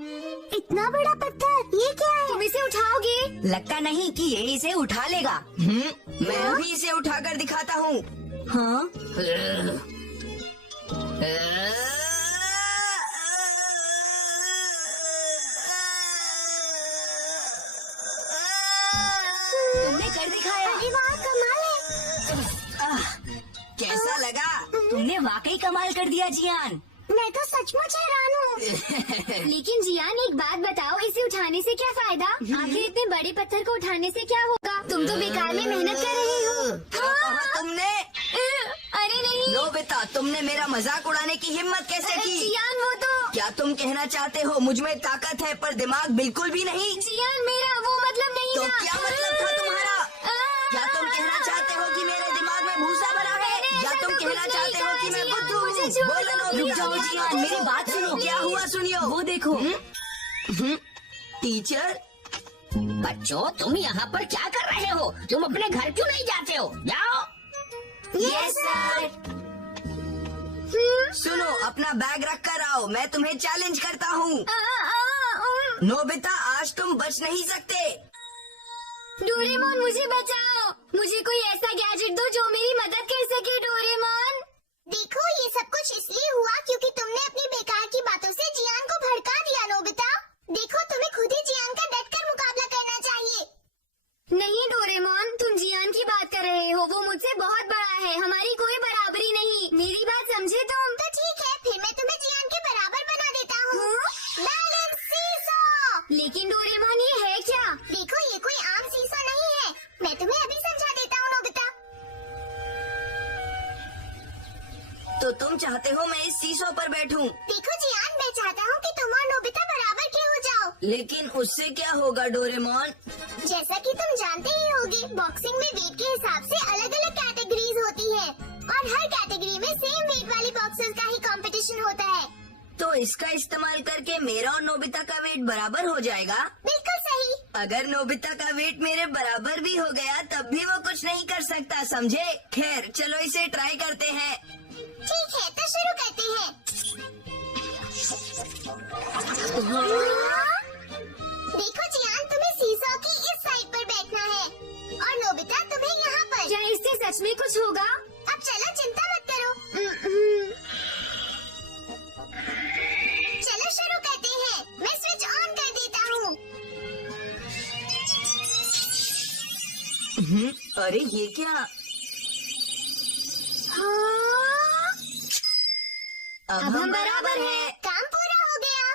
इतना बड़ा पत्थर, ये क्या है? तुम इसे उठाओगे? लगता नहीं कि ये इसे उठा लेगा। मैं अभी इसे उठाकर दिखाता हूँ। हाँ तुमने कर दिखाया। अरे वाह, कमाल है। कैसा लगा? तुमने वाकई कमाल कर दिया जियान। मैं तो सचमुच हैरान हूँ। लेकिन जियान एक बात बताओ, इसे उठाने से क्या फायदा? आखिर इतने बड़े पत्थर को उठाने से क्या होगा? तुम तो बेकार में मेहनत कर रहे हो। कहा तुमने? अरे नहीं नोबिता, तुमने मेरा मजाक उड़ाने की हिम्मत कैसे की? जियान, वो तो क्या तुम कहना चाहते हो मुझ में ताकत है पर दिमाग बिल्कुल भी नहीं? जियान, मेरा वो मतलब नहीं तो था। क्या मतलब था तुम्हारा? क्या तुम कहना चाहते हो कि मेरे दिमाग में भूसा भरा है? या तुम कहना चाहते हो कि मैं बुद्धू हूँ? बोलो नोबिता। रुक जाओ जियान, मेरी बात सुनो। क्या हुआ सुनियो। वो देखो। टीचर, बच्चों, तुम यहाँ पर क्या कर रहे हो? तुम अपने घर क्यों नहीं जाते हो? जाओ। Yes sir. सुनो, अपना बैग रख कर आओ, मैं तुम्हें चैलेंज करता हूँ। नोबिता, आज तुम बच नहीं सकते। डोरेमोन, मुझे बचाओ। मुझे कोई ऐसा गैजेट दो जो मेरी मदद कर सके। डोरेमोन, देखो, ये सब कुछ इसलिए हुआ क्योंकि तुमने अपनी बेकार की बातों से जियान को भड़का दिया। नोबिता, देखो, तुम्हें खुद ही जियान का डटकर मुकाबला करना चाहिए। नहीं डोरेमोन, तुम जियान की बात कर रहे हो। वो मुझसे बहुत बड़ा है, हमारी कोई बराबरी नहीं। मेरी बात समझे तुम? तो ठीक है, फिर मैं तुम्हें जियान के बराबर बना देता हूँ। Balance seesaw. लेकिन डोरेमोन, ये है क्या? देखो, ये कोई आम सीसॉ नहीं है। मैं तुम्हें अभी समझा देता हूँ। नोबिता, तो तुम चाहते हो मैं इस सीसो पर बैठूं? देखो जियान, मैं चाहता हूँ कि तुम और नोबिता बराबर के हो जाओ। लेकिन उससे क्या होगा डोरेमोन? जैसा कि तुम जानते ही होगे, बॉक्सिंग में वेट के हिसाब से अलग अलग कैटेगरीज होती है और हर कैटेगरी में सेम वेट वाले बॉक्सर्स का ही कंपटीशन होता है। तो इसका इस्तेमाल करके मेरा और नोबिता का वेट बराबर हो जाएगा? बिल्कुल सही। अगर नोबिता का वेट मेरे बराबर भी हो गया तब भी वो कुछ नहीं कर सकता, समझे? खैर, चलो इसे ट्राई करते हैं। ठीक है, तो शुरू करते हैं। देखो जियान, तुम्हें सीसॉ की इस साइड पर बैठना है और नोबिता तुम्हें यहाँ पर। क्या इससे सच में कुछ होगा? अब चलो, चिंता मत करो। चलो शुरू करते हैं। मैं स्विच ऑन कर देता हूँ। अरे ये क्या? अब हम बराबर हैं। काम पूरा हो गया।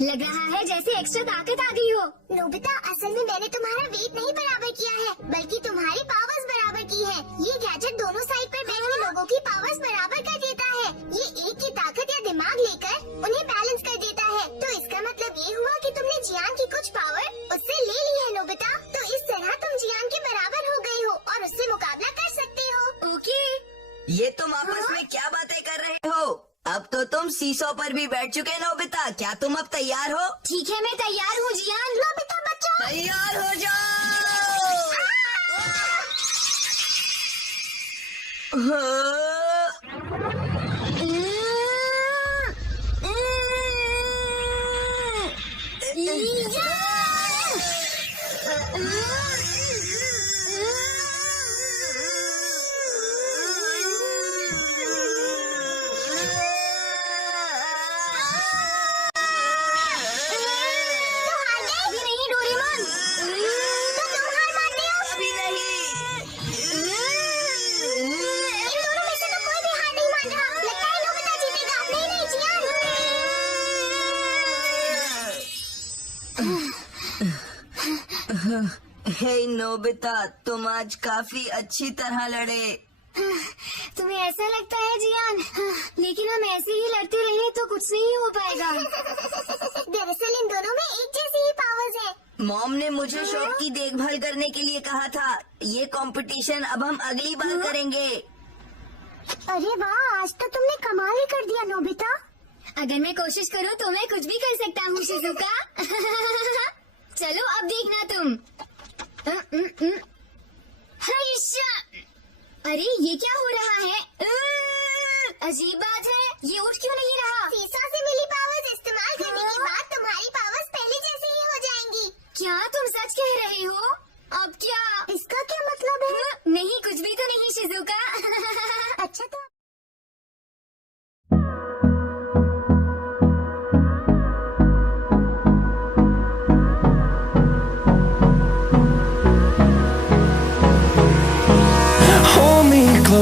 लग रहा है जैसे एक्स्ट्रा ताकत आ गई हो। नोबिता, असल में मैंने तुम्हारा वेट नहीं बराबर किया है, बल्कि तुम्हारी पावर्स बराबर की है। ये गैजेट दोनों साइड पर बैठे लोगों की पावर्स बराबर कर देता है। ये एक की ताकत या दिमाग लेकर उन्हें बैलेंस कर देता है। तो इसका मतलब ये हुआ कि तुमने जियान की कुछ पावर उससे ले ली है। नोबिता, तो इस तरह तुम जियान के बराबर हो गए हो और उससे मुकाबला कर सकते हो। ओके। ये तुम आपस में क्या बातें कर रहे हो? अब तो तुम सीसो पर भी बैठ चुके नोबिता, क्या तुम अब तैयार हो? ठीक है, मैं तैयार हूँ जियान। नोबिता बचाओ। तैयार हो जाओ। अभी नहीं। इन दोनों में से तो कोई भी हार नहीं मान रहा। लगता है नोबिता जीतेगा। नहीं नहीं जियान। हे नोबिता, तुम आज काफी अच्छी तरह लड़े। तुम्हें ऐसा लगता है जियान? लेकिन हम ऐसे ही लड़ते रहे तो कुछ नहीं हो पाएगा। दरअसल इन दोनों में एक जैसी ही पावर्स है। मॉम ने मुझे शॉप की देखभाल करने के लिए कहा था। ये कंपटीशन अब हम अगली बार करेंगे। अरे वाह, आज तो तुमने कमाल ही कर दिया नोबिता। अगर मैं कोशिश करूँ तो मैं कुछ भी कर सकता हूँ शिजुका। चलो अब देखना तुम। हाइशा! अरे ये क्या हो रहा है? अजीब बात है, ये उठ क्यों नहीं रहा? सीसॉ से मिली पावर्स इस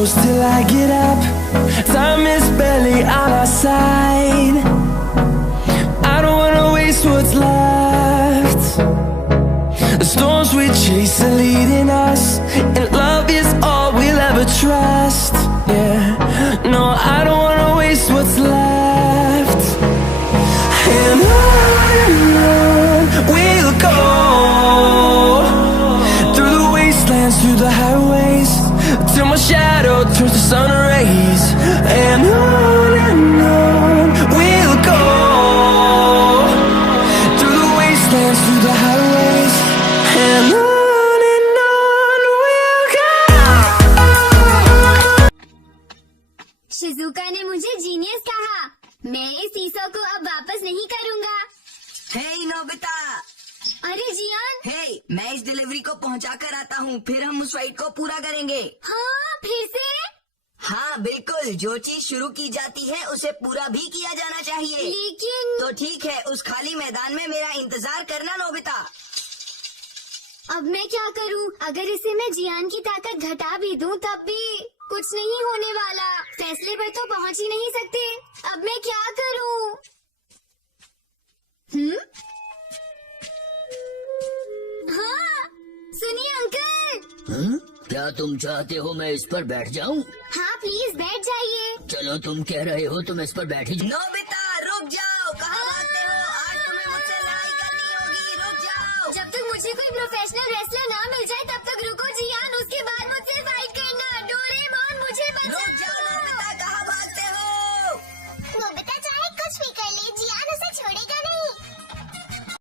close till I get up. Time is barely on our side. I don't wanna waste what's left. The storms we chase are leading us, and love is all we'll ever trust. Yeah, no, I don't wanna waste what's left. And on we'll go, through the wastelands, through the highways, till my shadow turns to sun rays. And on we'll go, through the wastelands, through the highways, and on we'll go. Shizuka ने मुझे genius कहा। मैं इस शीशो को अब वापस नहीं करूँगा। हे नोबिता, अरे जियान, हे, मैं इस डिलीवरी को पहुंचा कर आता हूँ, फिर हम उस फाइट को पूरा करेंगे। हाँ फिर से? हाँ बिल्कुल, जो चीज शुरू की जाती है उसे पूरा भी किया जाना चाहिए। लेकिन तो ठीक है, उस खाली मैदान में मेरा इंतजार करना नोबिता। अब मैं क्या करूं? अगर इसे मैं जियान की ताकत घटा भी दूं तब भी कुछ नहीं होने वाला। फैसले पर तो पहुंच ही नहीं सकते। अब मैं क्या करूं? हाँ, सुनिए अंकल। क्या तुम चाहते हो मैं इस पर बैठ जाऊं? हाँ प्लीज बैठ जाइए। चलो तुम कह रहे हो तुम इस पर बैठ ही जाओ। नोबिता रुक जाओ, कहाँ भागते हो? आज तुम्हें मुझसे लड़ाई करनी होगी, रुक जाओ। जब तक मुझे कोई प्रोफेशनल रेसलर ना मिल जाए तब तक रुको जियान, उसके बाद